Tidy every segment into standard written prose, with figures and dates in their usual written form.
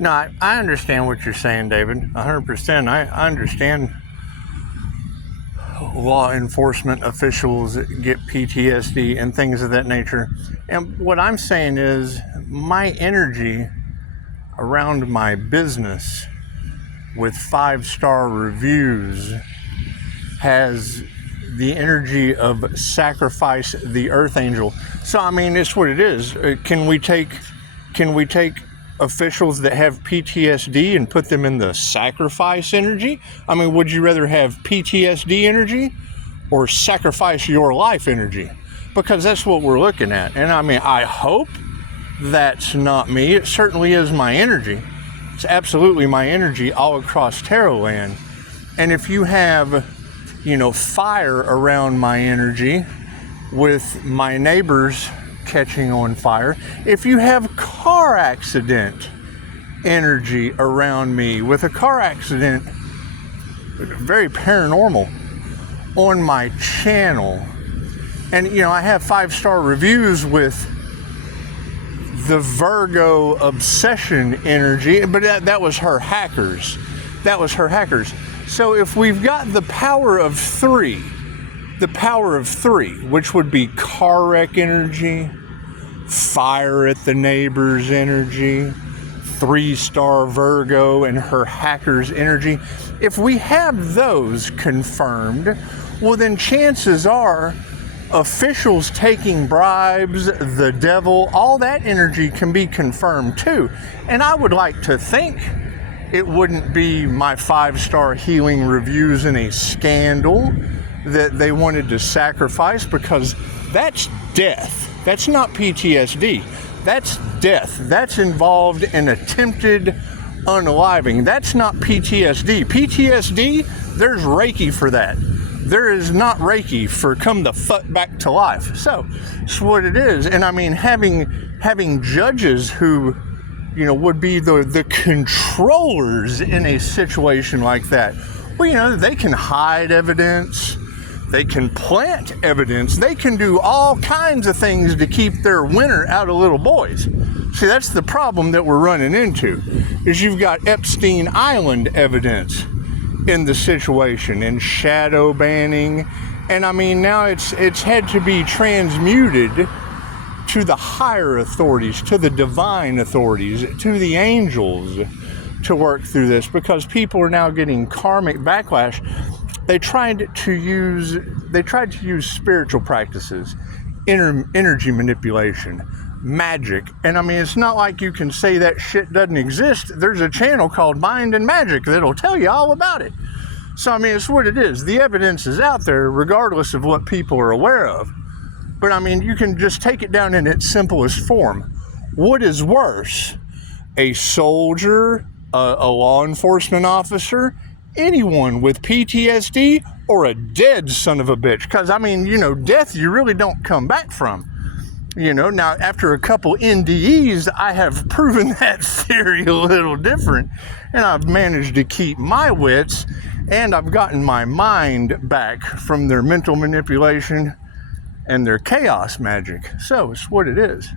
No, I understand what you're saying, David. 100%. I understand law enforcement officials get PTSD and things of that nature. And what I'm saying is my energy around my business with 5-star reviews has the energy of sacrifice the earth angel. So I mean, it's what it is. Can we take officials that have PTSD and put them in the sacrifice energy? I mean, would you rather have PTSD energy or sacrifice your life energy? Because that's what we're looking at. And I mean, I hope that's not me. It certainly is my energy. It's absolutely my energy all across tarot land. And if you have, fire around my energy with my neighbors catching on fire, if you have car accident energy around me with a car accident, very paranormal, on my channel, and I have 5-star reviews with the Virgo obsession energy, but that was her hackers. So if we've got the power of three, which would be car wreck energy, fire at the neighbor's energy, 3-star Virgo and her hacker's energy, if we have those confirmed, well then chances are officials taking bribes, the devil, all that energy can be confirmed too. And I would like to think it wouldn't be my 5-star healing reviews in a scandal that they wanted to sacrifice, because that's death. That's not PTSD. That's death. That's involved in attempted unaliving. That's not PTSD. PTSD, there's Reiki for that. There is not Reiki for come the fuck back to life. So it's what it is. And I mean, having judges who, would be the controllers in a situation like that. Well, they can hide evidence. They can plant evidence. They can do all kinds of things to keep their winner out of little boys. See, that's the problem that we're running into, is you've got Epstein Island evidence in the situation, and shadow banning, and I mean, now it's had to be transmuted to the higher authorities, to the divine authorities, to the angels to work through this, because people are now getting karmic backlash. They tried to use spiritual practices, energy manipulation, magic, and I mean, it's not like you can say that shit doesn't exist. There's a channel called Mind and Magic that'll tell you all about it. So I mean, it's what it is. The evidence is out there regardless of what people are aware of. But I mean, you can just take it down in its simplest form. What is worse? A soldier, a law enforcement officer, anyone with PTSD, or a dead son of a bitch? Because I mean, death you really don't come back from. Now after a couple NDEs, I have proven that theory a little different, and I've managed to keep my wits, and I've gotten my mind back from their mental manipulation and their chaos magic. So it's what it is,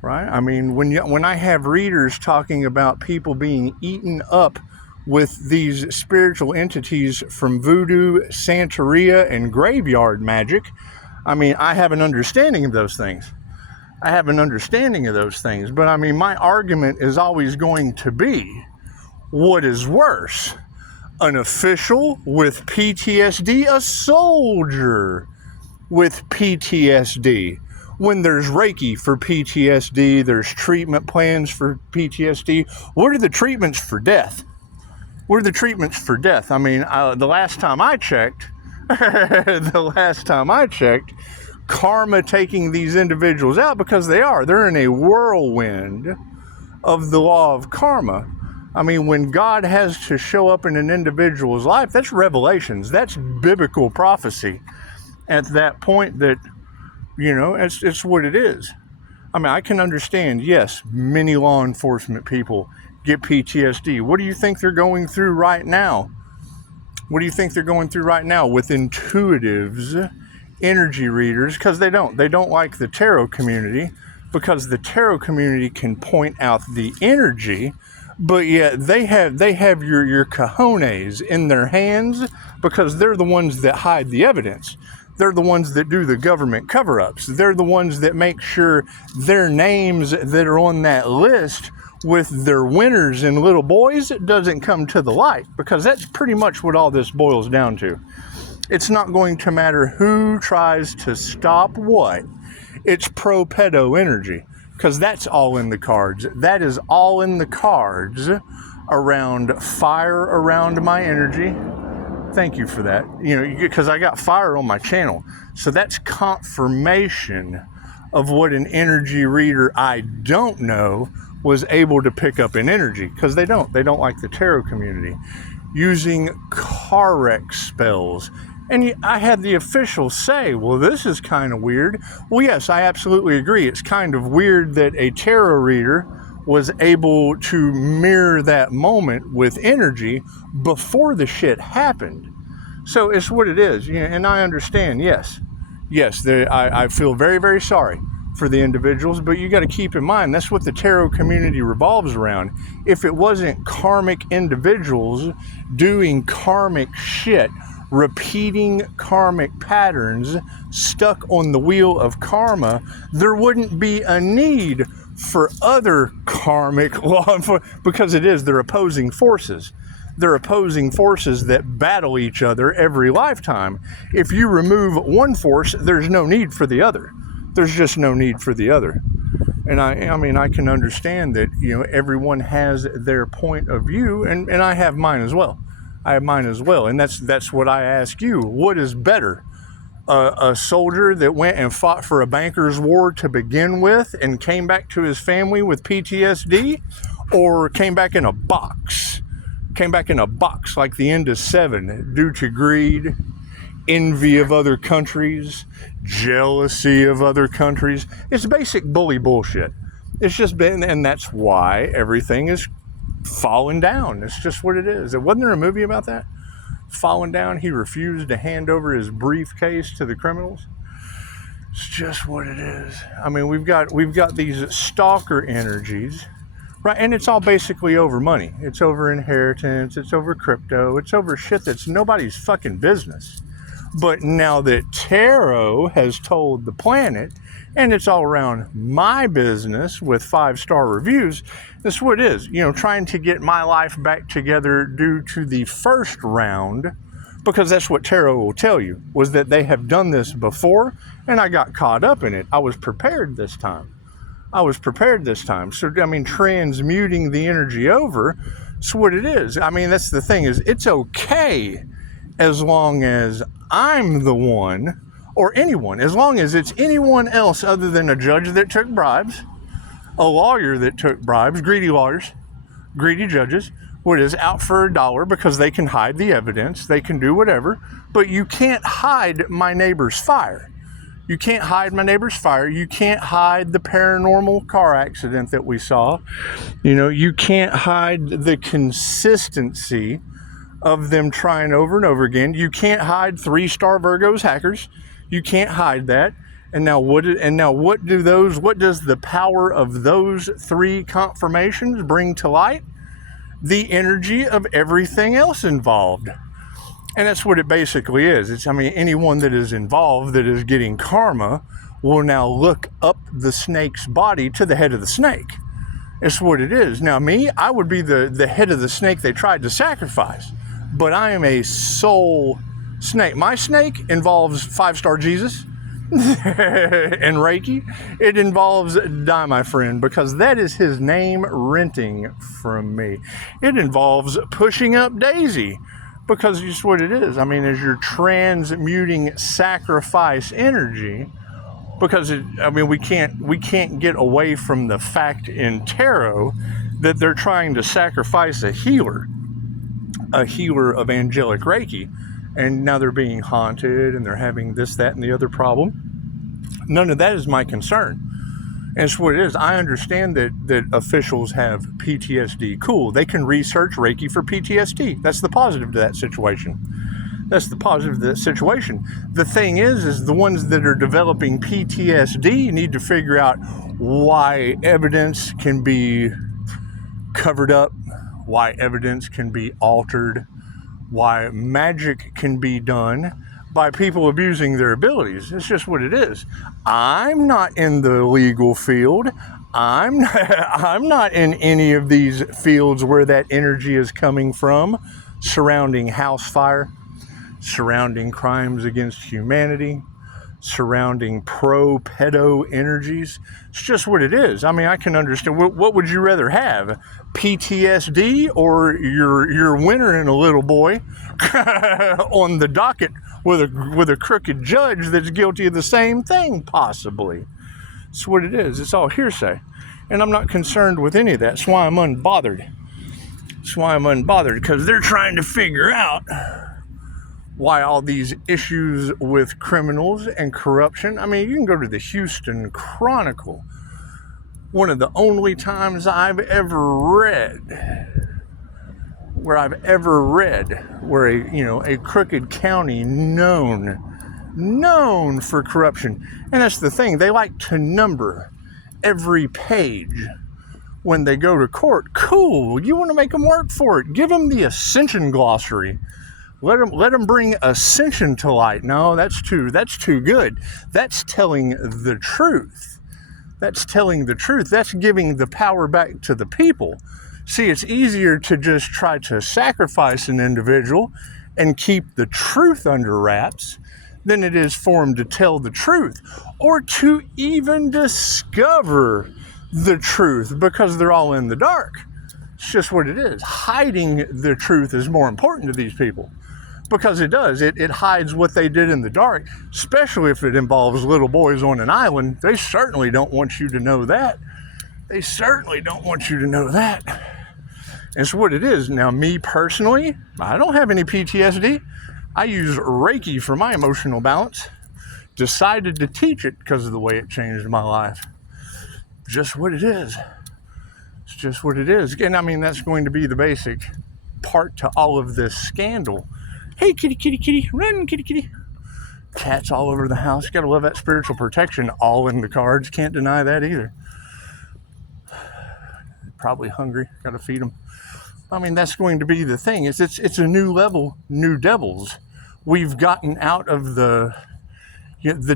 right? I mean, when I have readers talking about people being eaten up with these spiritual entities from voodoo, Santeria, and graveyard magic, I mean, I have an understanding of those things. But I mean, my argument is always going to be, what is worse? An official with PTSD, a soldier with PTSD. When there's Reiki for PTSD, there's treatment plans for PTSD. What are the treatments for death? I mean, the last time I checked, karma taking these individuals out, because they're in a whirlwind of the law of karma. I mean, when God has to show up in an individual's life, that's revelations, that's biblical prophecy. At that point that, it's what it is. I mean, I can understand, yes, many law enforcement people get PTSD. What do you think they're going through right now? With intuitives, energy readers? Because they don't like the tarot community, because the tarot community can point out the energy But yeah, they have your cojones in their hands because they're the ones that hide the evidence. They're the ones that do the government cover-ups. They're the ones that make sure their names that are on that list with their winners and little boys doesn't come to the light, because that's pretty much what all this boils down to. It's not going to matter who tries to stop what. It's ProPedo energy, because that's all in the cards. That is all in the cards around fire around my energy. Thank you for that. You know, because I got fire on my channel. So that's confirmation of what an energy reader I don't know was able to pick up in energy, because they don't like the tarot community. Using car wreck spells. And I had the officials say, well, this is kind of weird. Well, yes, I absolutely agree. It's kind of weird that a tarot reader was able to mirror that moment with energy before the shit happened. So it's what it is. You know, and I understand, yes, I feel very, very sorry for the individuals, but you got to keep in mind, that's what the tarot community revolves around. If it wasn't karmic individuals doing karmic shit, repeating karmic patterns, stuck on the wheel of karma, there wouldn't be a need for other karmic law enforcement, because they're opposing forces. They're opposing forces that battle each other every lifetime. If you remove one force, there's no need for the other. There's just no need for the other. And I mean, I can understand that, you know, everyone has their point of view, and I have mine as well. And that's what I ask you. What is better? A soldier that went and fought for a banker's war to begin with and came back to his family with PTSD, or came back in a box? Came back in a box like the end of Seven due to greed, envy of other countries, jealousy of other countries. It's basic bully bullshit. It's just been, and that's why everything is falling down. It's just what it is. Wasn't there a movie about that? Falling down. He refused to hand over his briefcase to the criminals. It's just what it is. I mean, we've got these stalker energies, right? And it's all basically over money. It's over inheritance. It's over crypto. It's over shit that's nobody's fucking business. But now that tarot has told the planet, and it's all around my business with 5-star reviews, that's what it is. You know, trying to get my life back together due to the first round, because that's what tarot will tell you, was that they have done this before, and I got caught up in it. I was prepared this time. So, I mean, transmuting the energy over, it's what it is. I mean, that's the thing, is it's okay as long as I'm the one, or anyone, as long as it's anyone else other than a judge that took bribes, a lawyer that took bribes, greedy lawyers, greedy judges, what is out for $1 because they can hide the evidence, they can do whatever, but you can't hide my neighbor's fire. You can't hide my neighbor's fire. You can't hide the paranormal car accident that we saw. You know, you can't hide the consistency of them trying over and over again. You can't hide 3-star Virgos hackers. You can't hide that. And now what does the power of those 3 confirmations bring to light? The energy of everything else involved. And that's what it basically is. I mean, anyone that is involved that is getting karma will now look up the snake's body to the head of the snake. It's what it is. Now me, I would be the head of the snake they tried to sacrifice. But I am a soul snake. My snake involves 5-star Jesus and Reiki. It involves Die, my friend, because that is his name renting from me. It involves pushing up Daisy, because it's just what it is. I mean, as you're transmuting sacrifice energy, because we can't get away from the fact in tarot that they're trying to sacrifice a healer of angelic Reiki, and now they're being haunted and they're having this, that, and the other problem. None of that is my concern. And it's what it is. I understand that officials have PTSD. Cool. They can research Reiki for PTSD. That's the positive to that situation. The thing is the ones that are developing PTSD need to figure out why evidence can be covered up, why evidence can be altered, why magic can be done by people abusing their abilities. It's just what it is. I'm not in the legal field. I'm not in any of these fields where that energy is coming from, surrounding house fire, surrounding crimes against humanity, surrounding ProPedo energies. It's just what it is. I mean, I can understand. What would you rather have? PTSD or your winner and a little boy on the docket with a crooked judge that's guilty of the same thing, possibly. It's what it is. It's all hearsay. And I'm not concerned with any of that. That's why I'm unbothered. That's why I'm unbothered, because they're trying to figure out why all these issues with criminals and corruption. I mean, you can go to the Houston Chronicle. One of the only times I've ever read where a crooked county known for corruption. And that's the thing, they like to number every page when they go to court. Cool, you want to make them work for it. Give them the Ascension glossary. Let them bring ascension to light. No, that's too good. That's telling the truth. That's telling the truth. That's giving the power back to the people. See, it's easier to just try to sacrifice an individual and keep the truth under wraps than it is for them to tell the truth or to even discover the truth, because they're all in the dark. It's just what it is. Hiding the truth is more important to these people. Because it does. It hides what they did in the dark, especially if it involves little boys on an island. They certainly don't want you to know that. They certainly don't want you to know that. It's what it is. Now, me personally, I don't have any PTSD. I use Reiki for my emotional balance. Decided to teach it because of the way it changed my life. Just what it is. It's just what it is. And I mean, that's going to be the basic part to all of this scandal. Hey, kitty, kitty, kitty, run, kitty, kitty. Cats all over the house. Gotta love that spiritual protection all in the cards. Can't deny that either. Probably hungry. Gotta feed them. I mean, that's going to be the thing. It's a new level, new devils. We've gotten out of the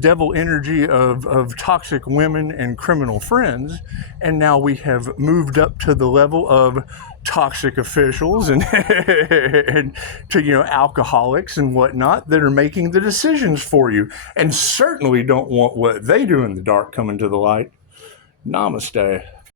devil energy of toxic women and criminal friends, and now we have moved up to the level of toxic officials and and to alcoholics and whatnot that are making the decisions for you and certainly don't want what they do in the dark coming to the light. Namaste.